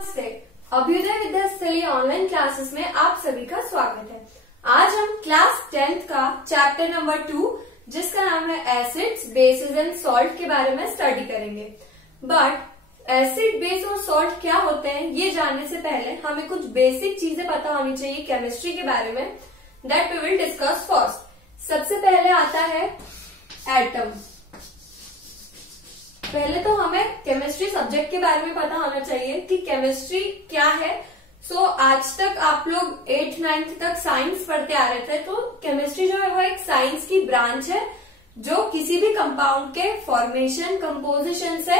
नमस्ते। Abhyuday विद्यास्थली online classes में आप सभी का स्वागत है। आज हम क्लास 10th का चैप्टर नंबर 2 जिसका नाम है एसिड्स, बेसिस एंड सॉल्ट के बारे में स्टडी करेंगे। बट एसिड, बेस और सॉल्ट क्या होते हैं ये जानने से पहले हमें कुछ बेसिक चीजें पता होनी चाहिए केमिस्ट्री के बारे में, that we will discuss first. सबसे पहले आता है एटम। पहले तो हमें केमिस्ट्री सब्जेक्ट के बारे में पता होना चाहिए कि केमिस्ट्री क्या है। आज तक आप लोग 8th 9th तक साइंस पढ़ते आ रहे थे, तो केमिस्ट्री जो है वो एक साइंस की ब्रांच है जो किसी भी कंपाउंड के फॉर्मेशन, कंपोजिशन से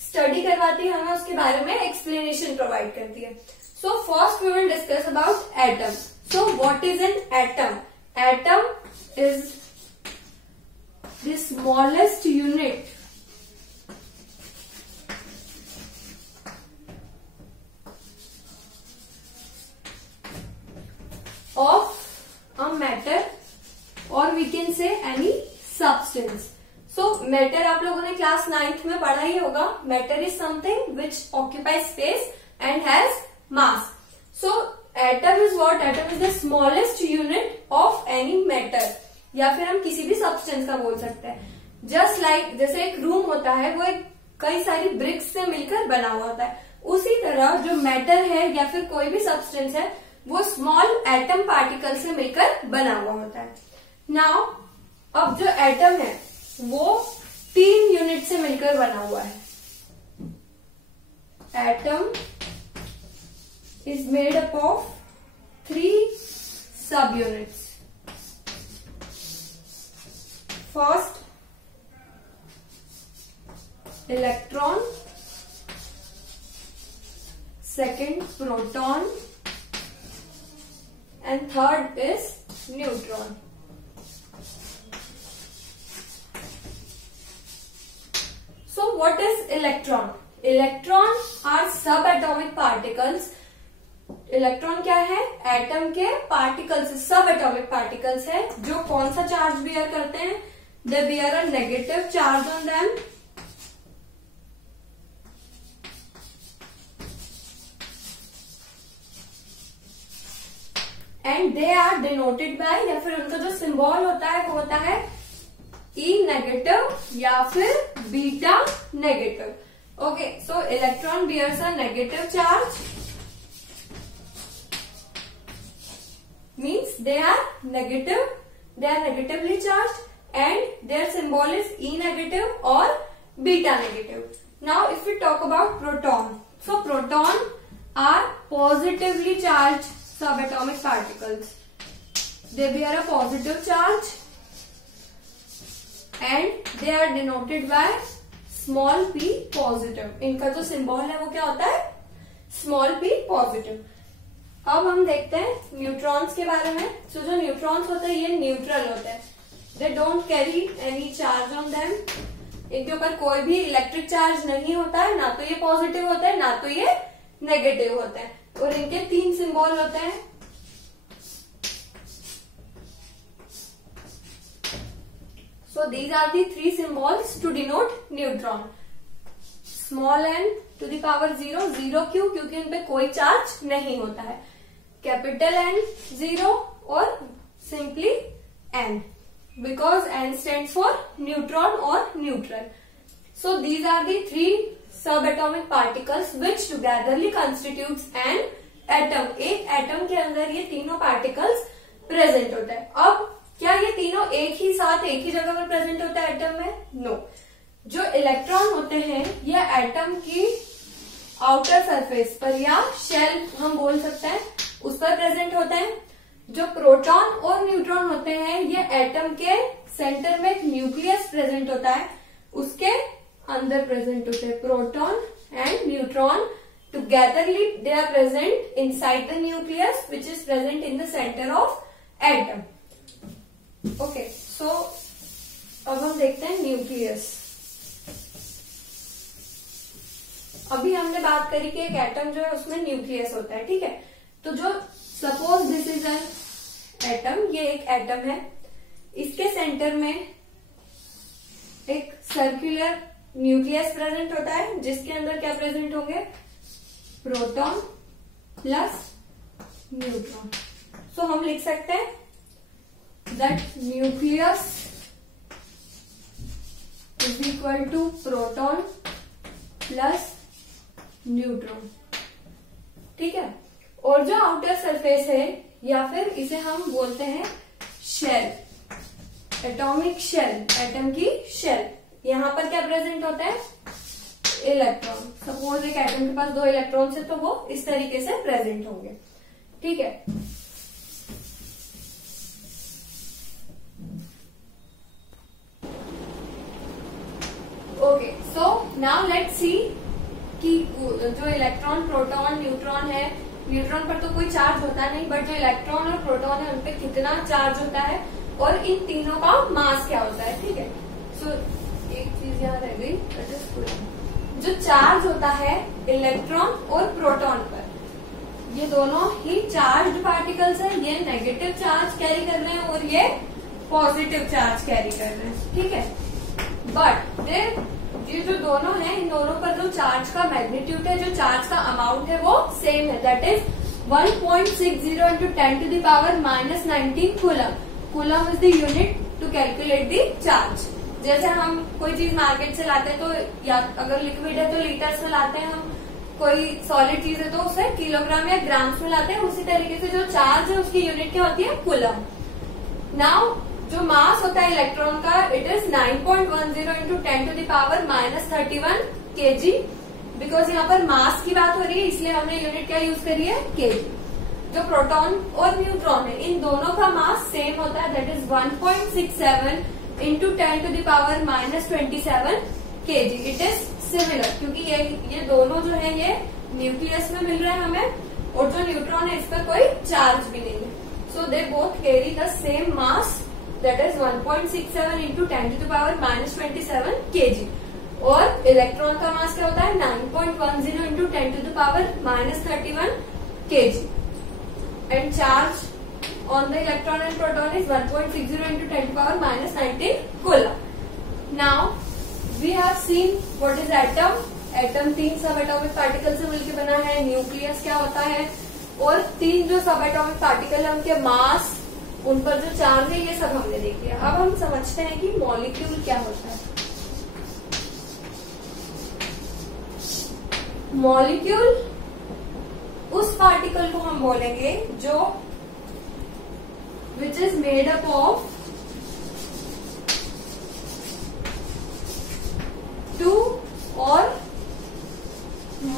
स्टडी करवाती है, हमें उसके बारे में एक्सप्लेनेशन प्रोवाइड करती है। So first we will discuss about atom. So what is an atom? Atom is the smallest unit of a matter or we can say any substance. So matter आप लोगों ने क्लास 9th में पढ़ा ही होगा। Matter is something which occupies space and has mass. So atom is what? Atom is the smallest unit of any matter, या फिर हम किसी भी substance का बोल सकते हैं। Just like जैसे एक रूम होता है वो एक कई सारी ब्रिक्स से मिलकर बना हुआ होता है, उसी तरह जो मैटर है या फिर कोई भी सब्सटेंस है वो स्मॉल एटम पार्टिकल से मिलकर बना हुआ होता है। नाउ अब जो एटम है वो 3 यूनिट से मिलकर बना हुआ है। Atom is made up of 3 सब units. First electron, second proton and third is neutron. So what is electron? Electron are subatomic particles. Electron क्या है? एटम के पार्टिकल्स, सब एटॉमिक पार्टिकल्स है जो कौन सा चार्ज बियर करते हैं? They bear a negative charge on them. And they are denoted by, या फिर उनका जो सिंबल होता है वो होता है ई नेगेटिव या फिर beta negative. Okay, so electron bears a negative charge, means they are negatively charge and their symbol is e negative और beta negative. Now if we talk about proton, so proton are positively charge subatomic particles. They bear a positive charge and they are denoted by small p positive. इनका जो symbol है वो क्या होता है? Small p positive. अब हम देखते हैं न्यूट्रॉन्स के बारे में। जो न्यूट्रॉन्स होते हैं ये न्यूट्रल होते हैं। They don't carry any charge on them. इनके ऊपर कोई भी इलेक्ट्रिक चार्ज नहीं होता है, ना तो ये पॉजिटिव होता है ना तो ये नेगेटिव होता है। और इनके 3 सिंबल होते हैं। So these are the 3 symbols to denote neutron. Small n to the power 0, 0 क्यों? क्योंकि इन पे कोई चार्ज नहीं होता है। कैपिटल N 0 और simply n, because n stands for neutron or neutral. So these are the 3 subatomic particles which togetherly constitutes an atom. एक atom के अंदर ये तीनों पार्टिकल्स प्रेजेंट होता है। अब क्या ये तीनों एक ही साथ एक ही जगह पर प्रेजेंट होता है एटम में? नो। जो इलेक्ट्रॉन होते हैं ये एटम की आउटर सरफेस पर या शेल हम बोल सकते हैं उस पर प्रेजेंट होते हैं। जो प्रोटॉन और न्यूट्रॉन होते हैं ये एटम के सेंटर में एक न्यूक्लियस प्रेजेंट होता है, उसके अंदर प्रेजेंट होते हैं। Proton and neutron togetherly they are present inside the nucleus which is present in the centre of atom. Okay, so अब हम देखते हैं न्यूक्लियस। अभी हमने बात करी कि एक एटम जो है उसमें न्यूक्लियस होता है, ठीक है। तो जो suppose this is an atom, ये एक एटम है, इसके सेंटर में एक सर्कुलर न्यूक्लियस प्रेजेंट होता है जिसके अंदर क्या प्रेजेंट होंगे? Proton plus neutron. सो हम लिख सकते हैं that nucleus is equal to proton plus neutron. ठीक है। और जो आउटर सरफेस है या फिर इसे हम बोलते हैं शेल, एटॉमिक शेल, एटम की शेल, यहां पर क्या प्रेजेंट होता है? इलेक्ट्रॉन। सपोज एक एटम के पास 2 इलेक्ट्रॉन्स है तो वो इस तरीके से प्रेजेंट होंगे। ठीक है। Okay, so now let's see कि जो इलेक्ट्रॉन, प्रोटॉन, न्यूट्रॉन है, न्यूट्रॉन पर तो कोई चार्ज होता नहीं, बट जो इलेक्ट्रॉन और प्रोटॉन है उन पे कितना चार्ज होता है और इन तीनों का मास क्या होता है। ठीक है। सो एक चीज यहाँ रह गई, दैट इज कूलिंग। जो चार्ज होता है इलेक्ट्रॉन और प्रोटॉन पर, ये दोनों ही चार्ज्ड पार्टिकल्स है। ये नेगेटिव चार्ज कैरी कर रहे हैं और ये पॉजिटिव चार्ज कैरी कर रहे हैं। ठीक है। बट ये जो दोनों हैं, इन दोनों पर जो चार्ज का मैग्नीट्यूड है, जो चार्ज का अमाउंट है वो सेम है, that is 1.60 into 10 to the power minus 19 coulomb. Coulomb is the unit to calculate the charge. जैसे हम कोई चीज मार्केट से लाते हैं तो, या अगर लिक्विड है तो लीटर्स में लाते हैं, हम कोई सॉलिड चीज है तो उसे किलोग्राम या ग्राम्स में लाते हैं। उसी तरीके से जो चार्ज है उसकी यूनिट क्या होती है? कूलम। नाउ जो मास होता है इलेक्ट्रॉन का, it is 9.10 into 10 to the power minus 31 kg। Because यहाँ पर मास की बात हो रही है इसलिए हमने यूनिट क्या यूज करी है? kg। जो प्रोटॉन और न्यूट्रॉन है इन दोनों का मास सेम होता है, that is 1.67 into 10 to the power minus 27 kg। It is similar, क्योंकि ये दोनों जो है ये न्यूक्लियस में मिल रहे हैं हमें, और जो न्यूट्रॉन है इस पर कोई चार्ज भी नहीं है। So they both carry the same mass, that is 1.67 into 10 to the power minus 27 kg। और इलेक्ट्रॉन का मास क्या होता है? 9.10 into 10 to the power minus 31 kg। And charge on the electron and proton is 1.60 into 10 to the power minus 19 coulomb. Now we have seen what is atom. Atom 3 सब atomic particle से मिलकर बना है। Nucleus क्या होता है, और 3 जो सब एटॉमिक पार्टिकल है उनके मास, उन पर जो चार्ज है, ये सब हमने देख लिया। अब हम समझते हैं कि मॉलिक्यूल क्या होता है। मॉलिक्यूल उस पार्टिकल को हम बोलेंगे जो which is made up of 2 or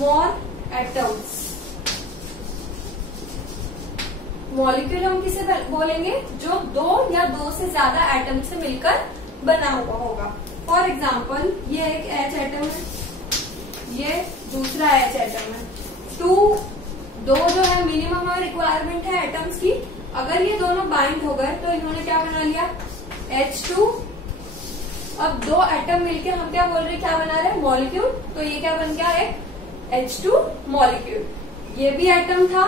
more atoms। Molecule हम किसे बोलेंगे? जो 2 या 2 से ज्यादा एटम से मिलकर बना हुआ होगा। फॉर एग्जाम्पल ये एक H एटम है, ये दूसरा H एटम है। 2 जो है मिनिमम रिक्वायरमेंट है एटम्स की। अगर ये दोनों बाइंड हो गए तो इन्होंने क्या बना लिया? H2। अब 2 एटम मिलके हम क्या बोल रहे हैं, क्या बना रहे हैं? मॉलिक्यूल। तो ये क्या बन गया? एक H2 मॉलिक्यूल। ये भी एटम था,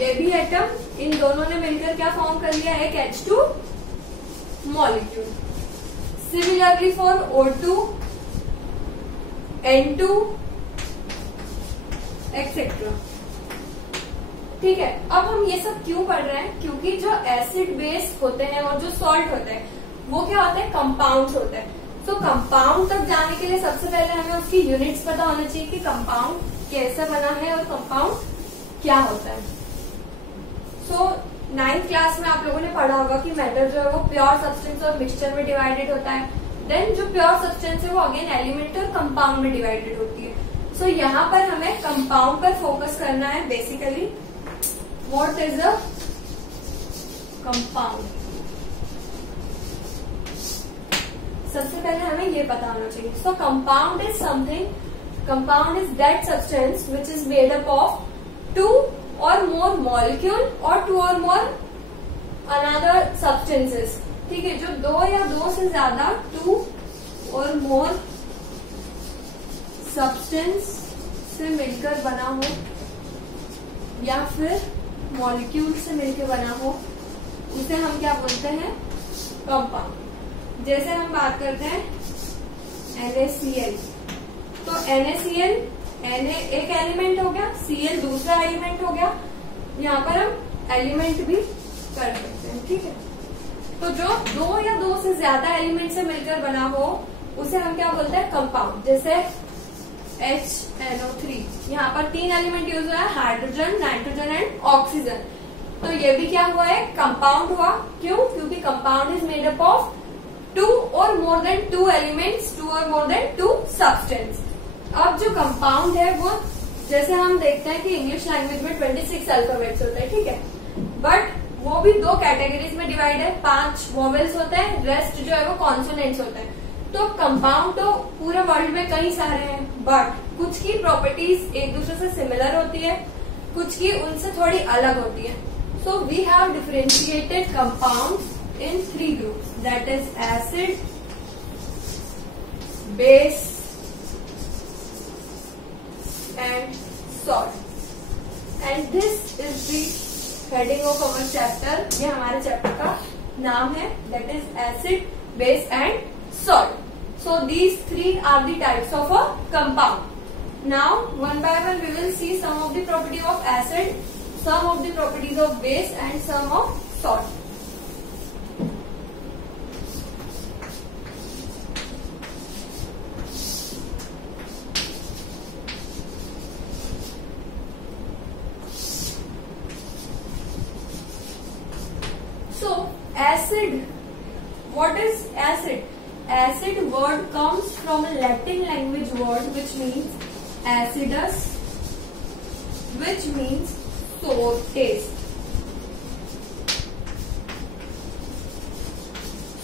ये भी एटम, इन दोनों ने मिलकर क्या फॉर्म कर लिया? एक H2 molecule. Similarly for O2, N2 etcetera. ठीक है। अब हम ये सब क्यों पढ़ रहे हैं? क्योंकि जो एसिड बेस होते हैं और जो सॉल्ट होते हैं वो क्या होते हैं? कंपाउंड्स होते हैं। तो कंपाउंड तक जाने के लिए सबसे पहले हमें उसकी यूनिट्स पता होना चाहिए कि कंपाउंड कैसे बना है और कंपाउंड क्या होता है। सो 9th क्लास में आप लोगों ने पढ़ा होगा कि मैटर जो है वो प्योर सब्सटेंस और मिक्सचर में डिवाइडेड होता है। देन जो प्योर सब्सटेंस है वो अगेन एलिमेंट और कंपाउंड में डिवाइडेड होती है। सो यहाँ पर हमें कंपाउंड पर फोकस करना है basically. What is a compound? सबसे पहले हमें ये पता होना चाहिए। So compound is something, compound is that substance which is made up of 2 or more molecule or 2 or more another substances। ठीक है, जो 2 या 2 से ज्यादा 2 or more substance से मिलकर बना हो या फिर मॉलिक्यूल से मिलकर बना हो, उसे हम क्या बोलते हैं? कंपाउंड। जैसे हम बात करते हैं NaCl, तो NaCl Na एक एलिमेंट हो गया, Cl दूसरा एलिमेंट हो गया। यहाँ पर हम एलिमेंट भी कर सकते हैं, ठीक है। तो जो दो या दो से ज्यादा एलिमेंट से मिलकर बना हो उसे हम क्या बोलते हैं, कंपाउंड। जैसे HNO3, यहाँ पर 3 एलिमेंट यूज हुआ है, हाइड्रोजन, नाइट्रोजन एंड ऑक्सीजन। तो ये भी क्या हुआ है, कंपाउंड हुआ। क्यों? क्योंकि compound is made up of 2 और मोर देन 2 एलिमेंट्स, 2 और मोर देन 2 सब्सटेंस। अब जो कंपाउंड है वो, जैसे हम देखते हैं कि इंग्लिश लैंग्वेज में 26 अल्फाबेट्स होते हैं, ठीक है, बट वो भी 2 कैटेगरीज में डिवाइड है। 5 वोवेल्स होते हैं, रेस्ट जो है वो कॉन्सोनेंट्स होते हैं। तो कंपाउंड तो पूरे वर्ल्ड में कई सारे हैं, बट कुछ की प्रॉपर्टीज एक दूसरे से सिमिलर होती है, कुछ की उनसे थोड़ी अलग होती है। So we have differentiated compounds in 3 groups, that is acid, base and salt. And this is the heading of our chapter. ये हमारे चैप्टर का नाम है, that is acid, base and salt. So these 3 are the types of a compound. Now one by one we will see some of the property of acid, some of the properties of base and some of salt. So acid, what is acid? Acid word comes from a Latin language word which means acidus, which means sour taste.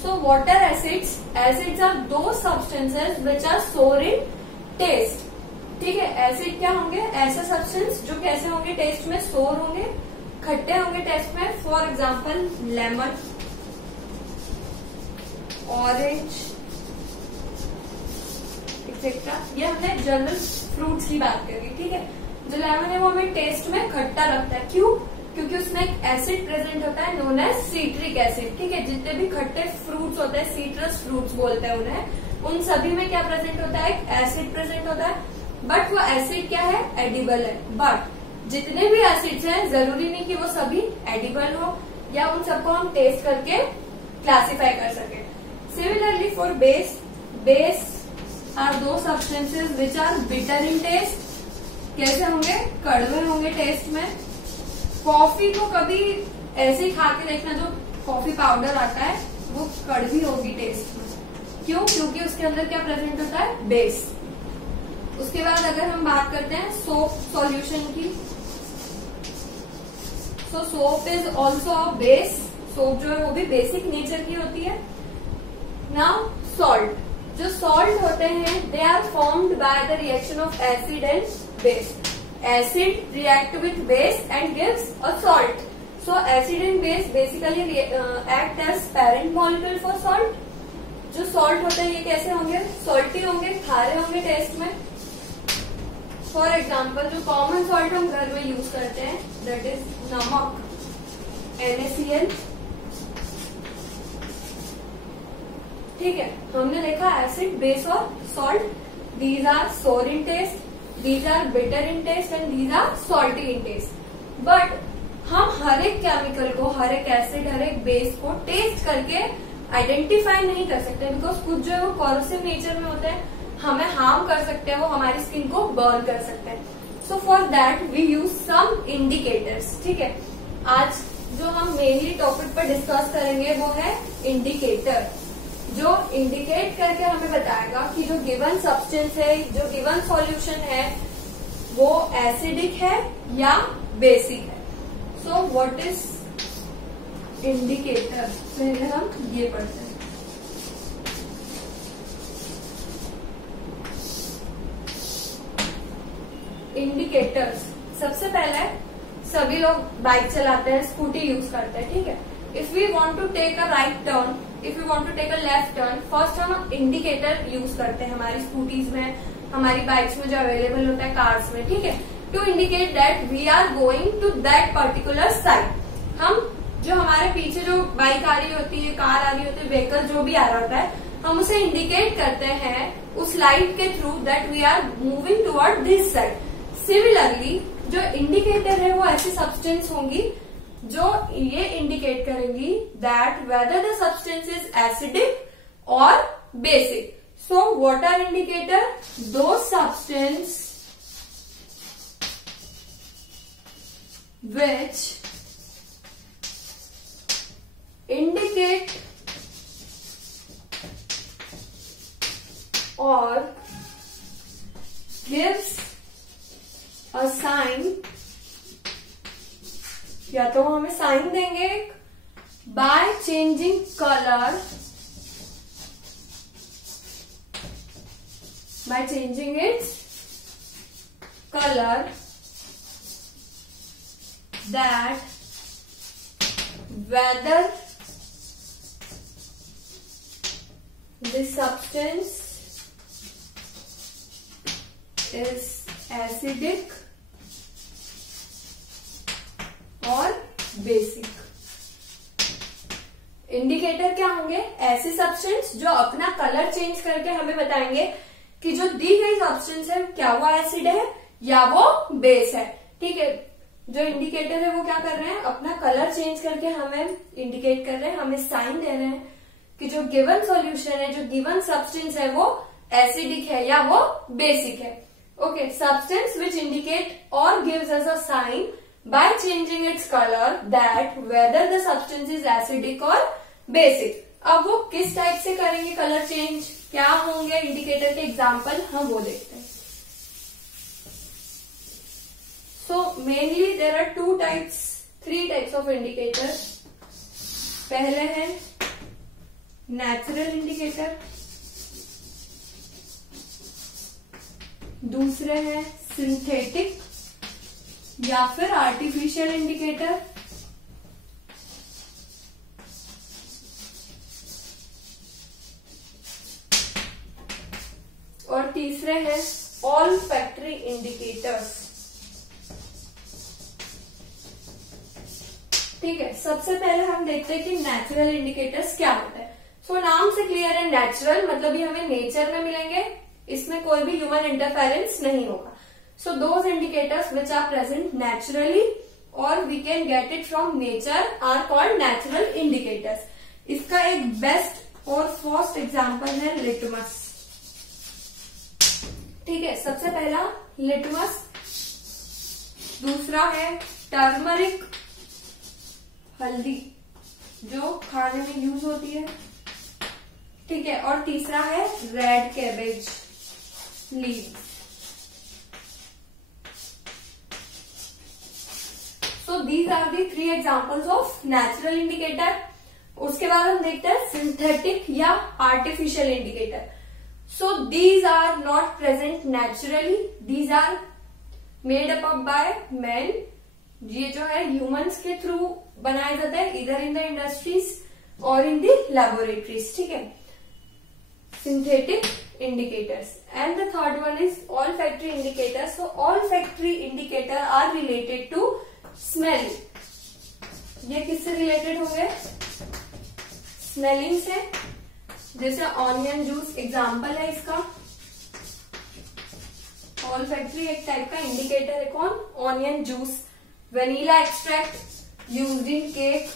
So what are acids? Acids are those substances which are sour in taste. ठीक है, acid क्या होंगे, ऐसे substance जो कैसे होंगे, test में सोर होंगे, खट्टे होंगे टेस्ट में। For example lemon, orange etcetera. ये हमने जनरल फ्रूट्स की बात करी, ठीक है। जो लेमन है वो हमें टेस्ट में खट्टा लगता है, क्यों? क्योंकि उसमें एक एसिड प्रेजेंट होता है नोन एज सिट्रिक एसिड, ठीक है। जितने भी खट्टे फ्रूट्स होते हैं, सिट्रस फ्रूट्स बोलते हैं उन्हें, उन सभी में क्या प्रेजेंट होता है, एक एसिड प्रेजेंट होता है। बट वो एसिड क्या है, एडिबल है। बट जितने भी एसिड्स हैं जरूरी नहीं कि वो सभी एडिबल हो या उन सबको हम टेस्ट करके क्लासिफाई कर सके। Similarly for base, base are those substances which are bitter in taste. कैसे होंगे, कड़वे होंगे टेस्ट में। कॉफी को कभी ऐसे ही खा के देखना, जो कॉफी पाउडर आता है वो कड़वी होगी टेस्ट में। क्यों? क्योंकि उसके अंदर क्या प्रेजेंट होता है, बेस। उसके बाद अगर हम बात करते हैं सोप सॉल्यूशन की, so soap is also a base. Soap जो है वो भी बेसिक नेचर की होती है। नाउ सॉल्ट, जो सॉल्ट होते हैं they are formed by the reaction of acid and base. Acid react with base and gives a salt. So acid and base basically act as parent molecule for salt. जो salt होते हैं ये कैसे होंगे, salty होंगे, खारे होंगे test में। फॉर एग्जाम्पल जो कॉमन सॉल्ट हम घर में यूज करते हैं दैट इज नमक, NaCl, ठीक है। हमने देखा एसिड, बेस और salt, these are sour in taste, these are bitter in taste and these are salty in taste. But हम हर एक केमिकल को, हर एक एसिड, हर एक बेस को टेस्ट करके आइडेंटिफाई नहीं कर सकते, बिकॉज कुछ जो है वो कॉरोसिव नेचर में होते हैं, हमें हार्म कर सकते हैं, वो हमारी स्किन को बर्न कर सकते हैं। So for that we use some indicators, ठीक है। आज जो हम मेनली टॉपिक पर डिस्कस करेंगे वो है इंडिकेटर, जो इंडिकेट करके हमें बताएगा कि जो गिवन सब्सटेंस है, जो गिवन सॉल्यूशन है वो एसिडिक है या बेसिक है। सो व्हाट इज इंडिकेटर, पहले हम ये पढ़ते हैं। इंडिकेटर्स, सबसे पहले सभी लोग बाइक चलाते हैं, स्कूटी यूज करते हैं, ठीक है। If we want to take a right turn, if you want to take a left turn, first हम इंडिकेटर यूज करते हैं हमारी स्कूटीज में, हमारी बाइक्स में जो अवेलेबल होता है कार्स में, ठीक है, to indicate that we are going to that particular side. हम जो हमारे पीछे जो बाइक आ रही होती है, कार आ रही होती है, व्हीकल जो भी आ रहा होता है, हम उसे इंडिकेट करते हैं उस लाइट के through that we are moving toward this side. Similarly जो इंडिकेटर है वो ऐसी सब्सटेंस होंगी जो ये इंडिकेट करेंगी that whether the substance is acidic और basic. So what are indicator? Those substance which indicate or gives a sign, या तो हमें साइन देंगे by changing colour, bye changing its colour, that whether the substance is acidic और basic. Indicator क्या होंगे? ऐसी substance जो अपना कलर चेंज करके हमें बताएंगे कि जो दी गई सब्सटेंस है क्या वो एसिड है या वो बेस है। ठीक है, जो इंडिकेटर है वो क्या कर रहे हैं? अपना कलर चेंज करके हमें इंडिकेट कर रहे हैं, हमें साइन दे रहे हैं कि जो गिवन सॉल्यूशन है, जो गिवन सब्सटेंस है वो एसिडिक है या वो बेसिक है। ओके, सब्सटेंस विच इंडिकेट और gives us a sign by changing its colour that whether the substance is acidic और बेसिक। अब वो किस टाइप से करेंगे कलर चेंज, क्या होंगे इंडिकेटर के एग्जाम्पल, हम वो देखते हैं। So mainly there are three types of indicators. पहले है नेचुरल इंडिकेटर, दूसरे है सिंथेटिक या फिर आर्टिफिशियल इंडिकेटर, और तीसरे है ऑल्फैक्टरी इंडिकेटर्स। ठीक है, सबसे पहले हम देखते हैं कि नेचुरल इंडिकेटर्स क्या होता है। सो नाम से क्लियर है, नेचुरल मतलब ये हमें नेचर में मिलेंगे, इसमें कोई भी ह्यूमन इंटरफेरेंस नहीं होगा। So those indicators which are present naturally और we can get it from nature are called natural indicators. इसका एक बेस्ट और फर्स्ट एग्जाम्पल है लिटमस। ठीक है, सबसे पहला लिटमस, दूसरा है टर्मरिक हल्दी जो खाने में यूज होती है। ठीक है, और तीसरा है red cabbage leaves. So these are the 3 examples of natural indicator. उसके बाद हम देखते हैं सिंथेटिक या artificial indicator. So these are not present naturally, these are made up by man. ये जो है ह्यूमंस के थ्रू बनाया जाता है, इधर इन द इंडस्ट्रीज और इन द लैबोरेटरीज। ठीक है, synthetic indicators. And the third one is olfactory indicators. So olfactory indicator are related to smell. ये किससे रिलेटेड होंगे? स्मेलिंग से। जैसे ऑनियन जूस एग्जाम्पल है इसका। ऑल्फैक्टरी एक टाइप का इंडिकेटर है। कौन? Onion juice. Vanilla extract used in cake।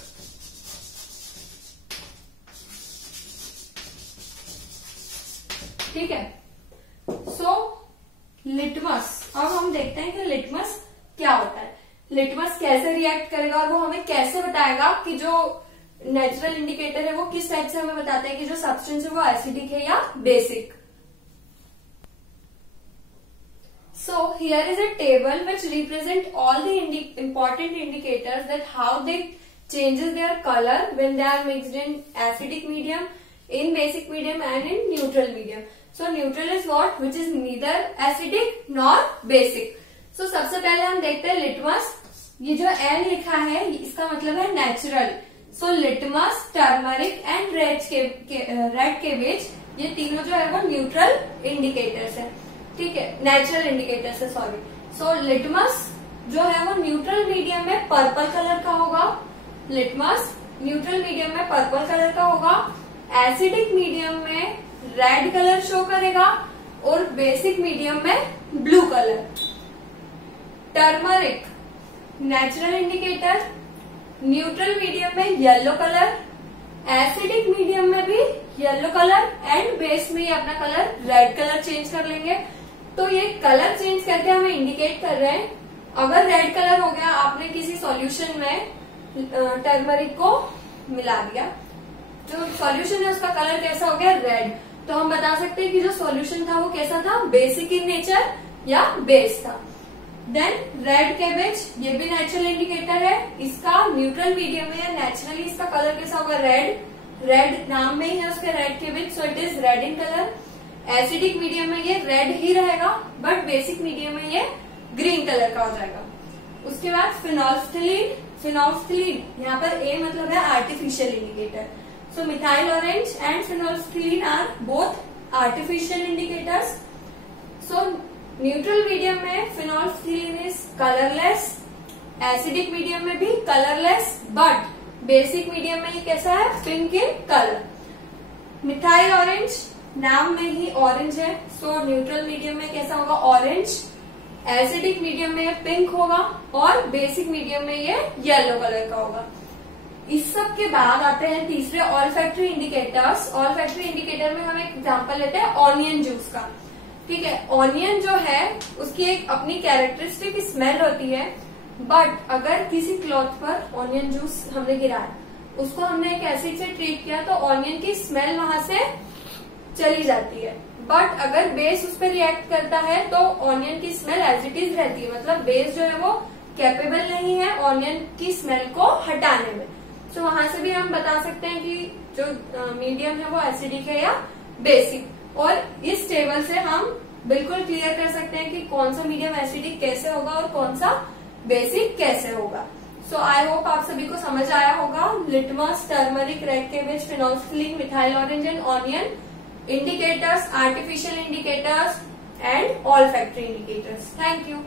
ठीक है, सो लिटमस। अब हम देखते हैं कि लिटमस क्या होता है, लिटमस कैसे रिएक्ट करेगा और वो हमें कैसे बताएगा कि जो नेचुरल इंडिकेटर है वो किस टाइप से हमें बताता है कि जो सब्सटेंस है वो एसिडिक है या basic. So here is a table which represent all the important indicators that how they changes their color when they are mixed in acidic medium, in basic medium and in neutral medium. So neutral is what? Which is neither acidic nor basic. So सबसे पहले हम देखते हैं litmus. ये जो N लिखा है इसका मतलब है natural. So litmus, turmeric and red cabbage, ये तीनों जो है वो न्यूट्रल इंडिकेटर्स है। ठीक है, नेचुरल इंडिकेटर्स है, सॉरी। सो लिटमस जो है वो न्यूट्रल मीडियम में पर्पल कलर का होगा। लिटमस न्यूट्रल मीडियम में पर्पल कलर का होगा एसिडिक मीडियम में रेड कलर शो करेगा और बेसिक मीडियम में blue colour. Turmeric natural indicator, neutral medium में येलो कलर, एसिडिक मीडियम में भी येलो कलर एंड बेस में ये अपना कलर रेड कलर चेंज कर लेंगे। तो ये कलर चेंज करके हमें इंडिकेट कर रहे हैं अगर रेड कलर हो गया, आपने किसी सॉल्यूशन में टर्मरिक को मिला दिया, जो सॉल्यूशन है उसका कलर कैसा हो गया, रेड, तो हम बता सकते हैं कि जो सॉल्यूशन था वो कैसा था, बेसिक इन नेचर या बेस था। देन रेड कैबेज, ये भी नेचुरल इंडिकेटर है, इसका न्यूट्रल मीडियम में या नेचुरली इसका कलर कैसा होगा, रेड। रेड नाम में ही है उसके red cabbage, so it is red in colour. Acidic medium में ये रेड ही रहेगा, बट बेसिक मीडियम में ये ग्रीन कलर का हो जाएगा। उसके बाद फिनोल्फ्थलीन, फिनोल्फ्थलीन यहाँ पर ए मतलब है artificial indicator. So methyl orange and phenolphthalein are both artificial indicators. So neutral medium में phenolphthalein is colourless, acidic medium में भी कलरलेस, बट बेसिक मीडियम में ये कैसा है, pink in colour. Methyl orange नाम में ही ऑरेंज है, सो न्यूट्रल मीडियम में कैसा होगा, ऑरेंज, एसिडिक मीडियम में ये पिंक होगा और बेसिक मीडियम में ये येलो कलर का होगा। इस सब के बाद आते हैं तीसरे ऑल्फैक्टरी इंडिकेटर्स। ऑल्फैक्टरी इंडिकेटर में हम एक एग्जांपल लेते हैं ऑनियन जूस का। ठीक है, ऑनियन जो है उसकी एक अपनी कैरेक्टरिस्टिक स्मेल होती है, बट अगर किसी क्लॉथ पर ऑनियन जूस हमने गिराया, उसको हमने एक एसिड से ट्रीट किया, तो ऑनियन की स्मेल वहां से चली जाती है। बट अगर बेस उस पर रिएक्ट करता है तो ऑनियन की स्मेल एज इट इज रहती है, मतलब बेस जो है वो कैपेबल नहीं है ऑनियन की स्मेल को हटाने में। तो वहां से भी हम बता सकते हैं कि जो मीडियम है वो एसिडिक है या बेसिक। और इस टेबल से हम बिल्कुल क्लियर कर सकते हैं कि कौन सा मीडियम एसिडिक कैसे होगा और कौन सा बेसिक कैसे होगा। सो आई होप आप सभी को समझ आया होगा। Litmus, turmeric, red cabbage, phenolphthalein, methyl orange and onion indicators, artificial indicators and olfactory indicators. Thank you.